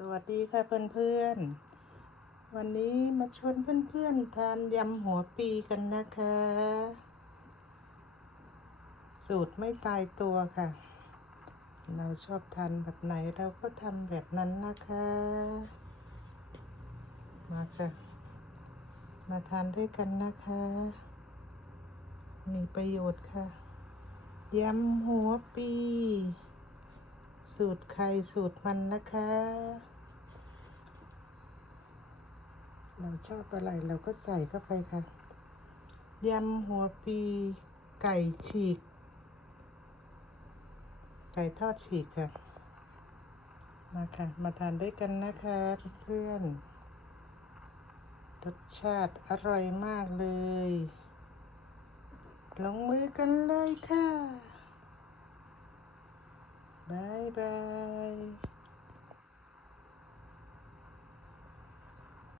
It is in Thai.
สวัสดีค่ะเพื่อนๆ วันนี้มาชวนเพื่อนๆ ทานยำหัวปีกันนะคะ สูตรไม่ตายตัวค่ะ เราชอบทานแบบไหนเราก็ทำแบบนั้นนะคะ มาค่ะ มาทานด้วยกันนะคะ มีประโยชน์ค่ะยำหัวปี สูตรใครสูตรมันนะคะ เราชอบอะไรเราก็ใส่เข้าไปค่ะ ยำหัวปีไก่ฉีก ไก่ทอดฉีกค่ะ มาค่ะ มาทานด้วยกันนะคะเพื่อนรสชาติอร่อยมากเลย ลงมือกันเลยค่ะ บายบาย